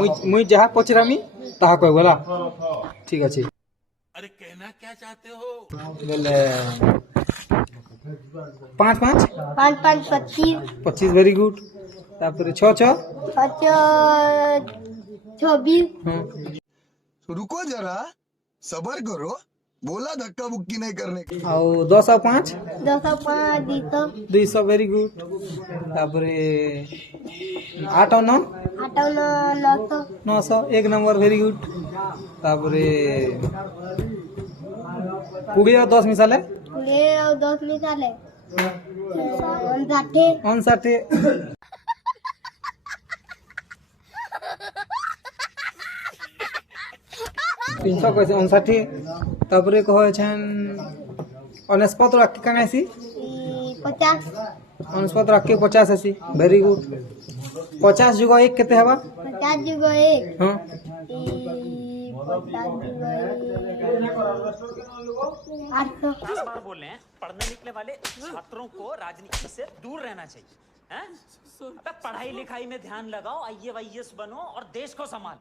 मुई जहाँ पचरामी ताहा कह बोला ठीक আছে। अरे कहना क्या चाहते हो? बोले 5 5 5 5 25 25 वेरी गुड। तापर 6 6 26 रुको जरा, सबर करो, बोला धक्का मुक्की नहीं करने की। ଆଉ 10 ଆଉ 5 205 200 वेरी गुड। तापर 8 ଆଉ 9 58 900 एक नंबर वेरी गुड। तापर 20 ଆଉ 10 मिसाले 9 ଆଉ 10 मिसाले 59 59 300 कैसे 59 तापर कह छन 69 राखी कांगा आसी 50 69 राखी 50 आसी वेरी गुड। 50 जुग 1 केते हवा 50 जुग 1 हां 50 जुग 800 बार बोल रहे हैं पढ़ने निकले वाले छात्रों को राजनीति से दूर रहना चाहिए हैं? अबे पढ़ाई लिखाई में ध्यान लगाओ, आईएएस बनो और देश को संभालो।